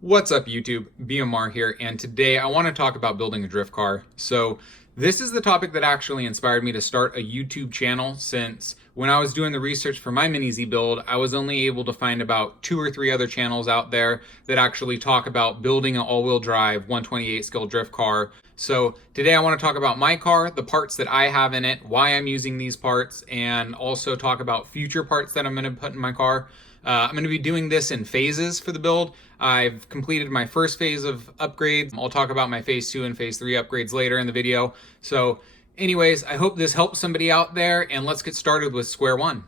What's up YouTube, BMR here, and today I want to talk about building a drift car. So this is the topic that actually inspired me to start a YouTube channel, since when I was doing the research for my Mini Z build, I was only able to find about 2 or 3 other channels out there that actually talk about building an all-wheel drive 128 scale drift car. So today I want to talk about my car, the parts that I have in it, why I'm using these parts, and also talk about future parts that I'm going to put in my car. I'm going to be doing this in phases for the build. I've completed my first phase of upgrades. I'll talk about my phase 2 and phase 3 upgrades later in the video. So anyways, I hope this helps somebody out there, and let's get started with square one.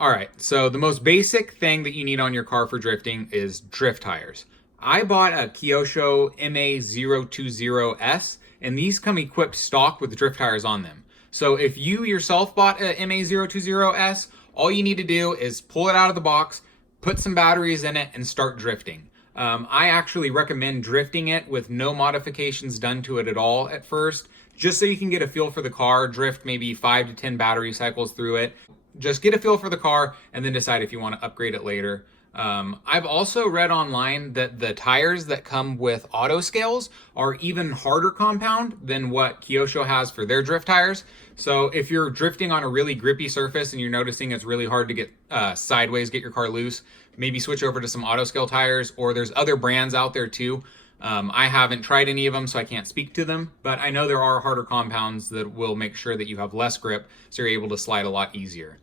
All right, so the most basic thing that you need on your car for drifting is drift tires. I bought a Kyosho MA-020s, and these come equipped stock with drift tires on them. So if you yourself bought a MA-020s, all you need to do is pull it out of the box, put some batteries in it, and start drifting. I actually recommend drifting it with no modifications done to it at all at first, just so you can get a feel for the car, drift maybe 5 to 10 battery cycles through it. Just get a feel for the car and then decide if you want to upgrade it later. I've also read online that the tires that come with auto scales are even harder compound than what Kyosho has for their drift tires. So if you're drifting on a really grippy surface and you're noticing it's really hard to get sideways, get your car loose, maybe switch over to some auto scale tires, or there's other brands out there too. I haven't tried any of them, so I can't speak to them, but I know there are harder compounds that will make sure that you have less grip, so you're able to slide a lot easier.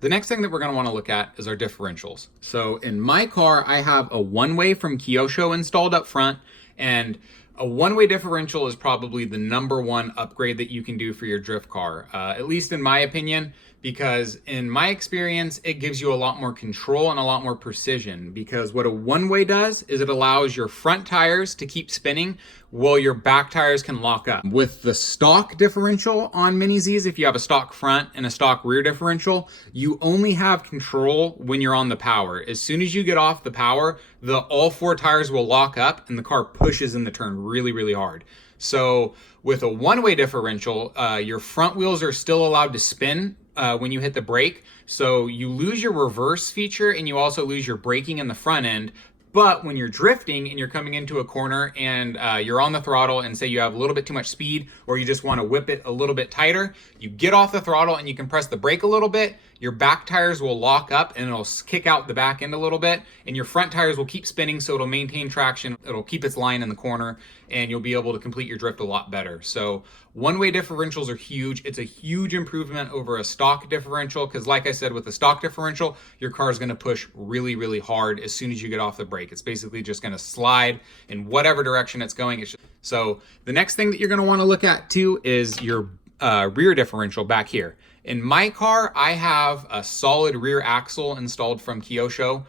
The next thing that we're going to want to look at is our differentials. So in my car, I have a one-way from Kyosho installed up front, and a one-way differential is probably the #1 upgrade that you can do for your drift car, at least in my opinion, because in my experience, it gives you a lot more control and a lot more precision, because what a one-way does is it allows your front tires to keep spinning while your back tires can lock up. With the stock differential on Mini Zs, if you have a stock front and a stock rear differential, you only have control when you're on the power. As soon as you get off the power, all 4 tires will lock up and the car pushes in the turn really, really hard. So with a one-way differential, your front wheels are still allowed to spin when you hit the brake. So you lose your reverse feature and you also lose your braking in the front end. But when you're drifting and you're coming into a corner and you're on the throttle and say you have a little bit too much speed, or you just want to whip it a little bit tighter, you get off the throttle and you can press the brake a little bit, your back tires will lock up and it'll kick out the back end a little bit, and your front tires will keep spinning, so it'll maintain traction, it'll keep its line in the corner, and you'll be able to complete your drift a lot better. So one-way differentials are huge. It's a huge improvement over a stock differential, because like I said, with the stock differential, your car is going to push really, really hard as soon as you get off the brake. It's basically just going to slide in whatever direction it's going. So the next thing that you're going to want to look at too is your rear differential back here. In my car, I have a solid rear axle installed from Kyosho.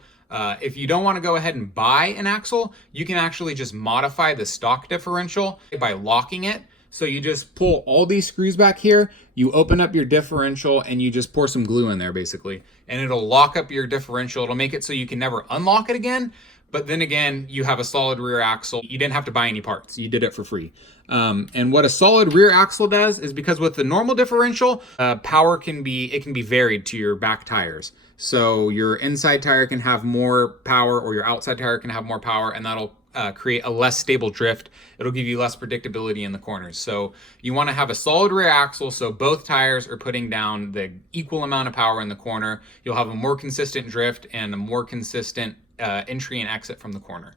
If you don't want to go ahead and buy an axle, you can actually just modify the stock differential by locking it. So you just pull all these screws back here, you open up your differential, and you just pour some glue in there basically, and it'll lock up your differential. It'll make it so you can never unlock it again. But then again, you have a solid rear axle. You didn't have to buy any parts. You did it for free. And what a solid rear axle does is, because with the normal differential, power can be varied to your back tires. So your inside tire can have more power, or your outside tire can have more power, and that'll create a less stable drift. It'll give you less predictability in the corners. So you want to have a solid rear axle, so both tires are putting down the equal amount of power in the corner. You'll have a more consistent drift and a more consistent entry and exit from the corner.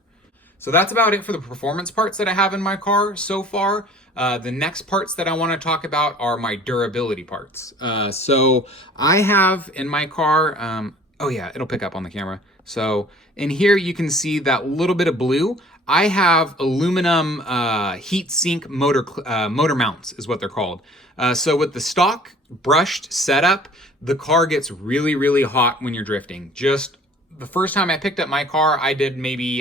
So that's about it for the performance parts that I have in my car so far. The next parts that I want to talk about are my durability parts. So I have in my car, oh yeah, it'll pick up on the camera. So in here you can see that little bit of blue. I have aluminum heat sink motor mounts is what they're called. So with the stock brushed setup, the car gets really, really hot when you're drifting. Just the first time I picked up my car, I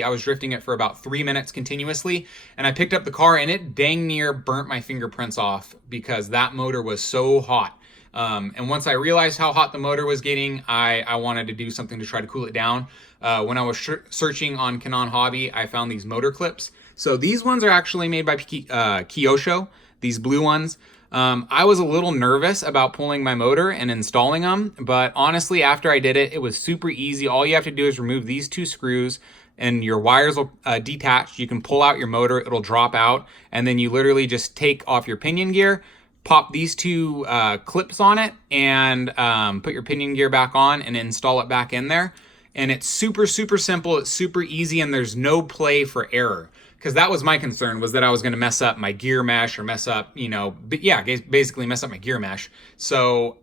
was drifting it for about 3 minutes continuously, and I picked up the car and it dang near burnt my fingerprints off because that motor was so hot. And once I realized how hot the motor was getting, I wanted to do something to try to cool it down. When I was searching on Canon Hobby, I found these motor clips. So these ones are actually made by Kyosho, these blue ones. I was a little nervous about pulling my motor and installing them, but honestly, after I did it, it was super easy. All you have to do is remove these 2 screws and your wires will detach. You can pull out your motor, it'll drop out, and then you literally just take off your pinion gear, pop these two clips on it, and put your pinion gear back on and install it back in there. And it's super, super simple. It's super easy, and there's no play for error. Because that was my concern, was that I was going to mess up my gear mesh or mess up, basically mess up my gear mesh. So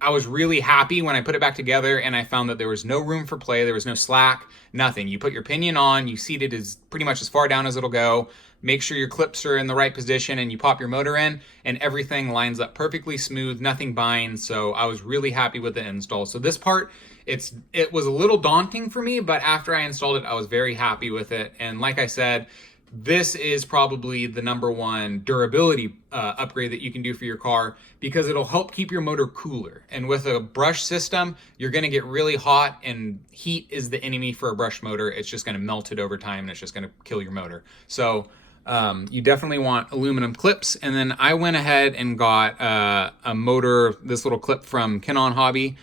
I was really happy when I put it back together, and I found that there was no room for play. There was no slack, nothing. You put your pinion on, you seat it as pretty much as far down as it'll go. Make sure your clips are in the right position, and you pop your motor in, and everything lines up perfectly smooth, nothing binds. So I was really happy with the install. So this part, it was a little daunting for me, but after I installed it, I was very happy with it. And like I said, this is probably the #1 durability upgrade that you can do for your car, because it'll help keep your motor cooler. And with a brush system, you're going to get really hot, and heat is the enemy for a brush motor. It's just going to melt it over time, and it's just going to kill your motor. So you definitely want aluminum clips. And then I went ahead and got a motor, this little clip from Canon Hobby.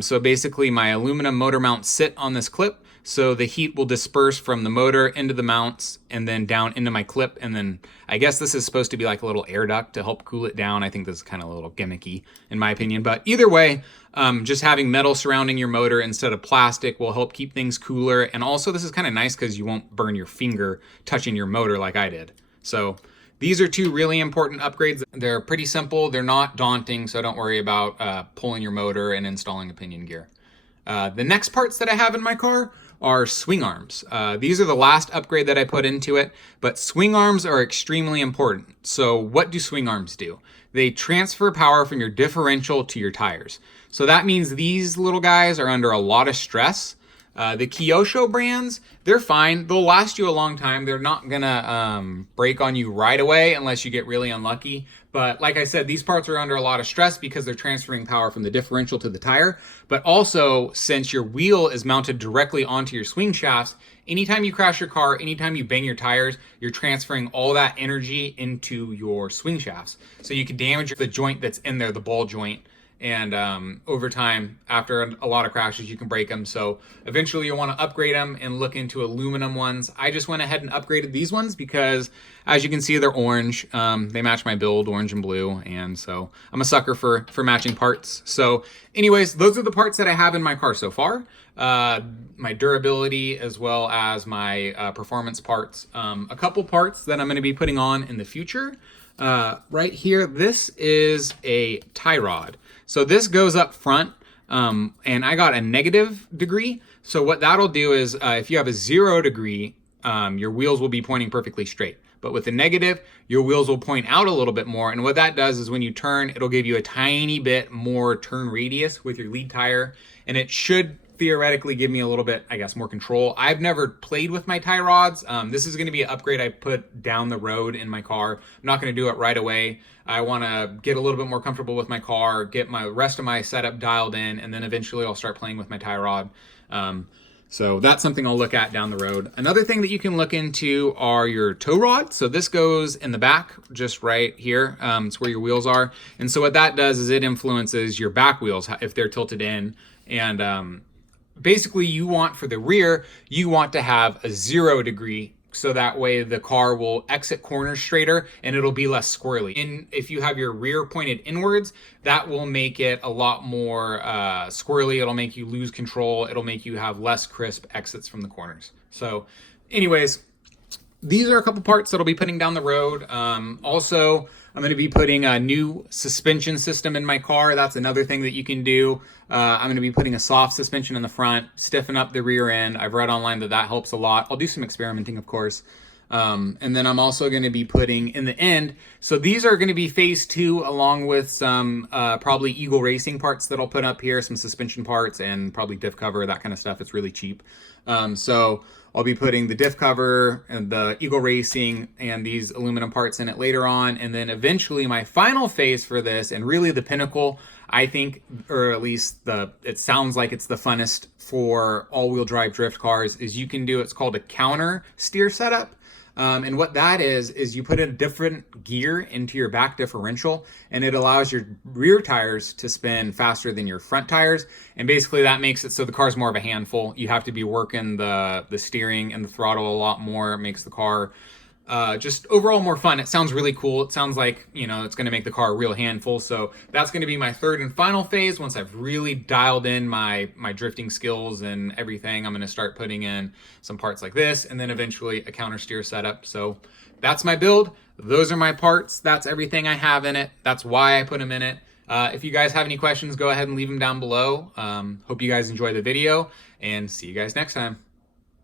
So basically my aluminum motor mounts sit on this clip, so the heat will disperse from the motor into the mounts and then down into my clip. And then I guess this is supposed to be like a little air duct to help cool it down. I think this is kind of a little gimmicky in my opinion, but either way, just having metal surrounding your motor instead of plastic will help keep things cooler. And also this is kind of nice because you won't burn your finger touching your motor like I did. So these are two really important upgrades. They're pretty simple. They're not daunting, so don't worry about pulling your motor and installing a pinion gear. The next parts that I have in my car are swing arms. These are the last upgrade that I put into it, but swing arms are extremely important. So what do swing arms do? They transfer power from your differential to your tires. So that means these little guys are under a lot of stress. The Kyosho brands, they're fine. They'll last you a long time. They're not gonna break on you right away unless you get really unlucky. But like I said, these parts are under a lot of stress because they're transferring power from the differential to the tire. But also, since your wheel is mounted directly onto your swing shafts, anytime you crash your car, anytime you bang your tires, you're transferring all that energy into your swing shafts. So you can damage the joint that's in there, the ball joint. And over time, after a lot of crashes, you can break them. So eventually you'll want to upgrade them and look into aluminum ones. I just went ahead and upgraded these ones because, as you can see, they're orange. They match my build, orange and blue. And so I'm a sucker for matching parts. So anyways, those are the parts that I have in my car so far. My durability as well as my performance parts. A couple parts that I'm going to be putting on in the future. Right here, this is a tie rod. So this goes up front, and I got a negative degree. So what that'll do is if you have a 0 degree, your wheels will be pointing perfectly straight. But with a negative, your wheels will point out a little bit more. And what that does is when you turn, it'll give you a tiny bit more turn radius with your lead tire. And it should theoretically give me a little bit, I guess, more control. I've never played with my tie rods. This is going to be an upgrade I put down the road in my car. I'm not going to do it right away. I want to get a little bit more comfortable with my car, get my rest of my setup dialed in, and then eventually I'll start playing with my tie rod. So that's something I'll look at down the road. Another thing that you can look into are your tow rods. So this goes in the back, just right here. It's where your wheels are. And so what that does is it influences your back wheels if they're tilted in. And basically you want, for the rear, you want to have a 0 degree, so that way the car will exit corners straighter and it'll be less squirrely. And if you have your rear pointed inwards, that will make it a lot more squirrely. It'll make you lose control. It'll make you have less crisp exits from the corners. So anyways, these are a couple parts that I'll be putting down the road. Also, I'm going to be putting a new suspension system in my car. That's another thing that you can do. I'm going to be putting a soft suspension in the front, stiffen up the rear end. I've read online that that helps a lot. I'll do some experimenting, of course. And then I'm also going to be putting in the end. So these are going to be phase 2, along with some probably Eagle Racing parts that I'll put up here, some suspension parts, and probably diff cover, that kind of stuff. It's really cheap. So I'll be putting the diff cover and the Eagle Racing and these aluminum parts in it later on. And then eventually my final phase for this, and really the pinnacle, I think, or at least it sounds like it's the funnest for all-wheel drive drift cars, is you can do, it's called a counter steer setup. And what that is you put a different gear into your back differential, and it allows your rear tires to spin faster than your front tires. And basically that makes it so the car's more of a handful. You have to be working the steering and the throttle a lot more. It makes the car just overall more fun. It sounds really cool. It sounds like, you know, it's going to make the car a real handful. So that's going to be my third and final phase. Once I've really dialed in my drifting skills and everything, I'm going to start putting in some parts like this, and then eventually a counter steer setup. So that's my build. Those are my parts. That's everything I have in it. That's why I put them in it. If you guys have any questions, go ahead and leave them down below. Hope you guys enjoy the video, and see you guys next time.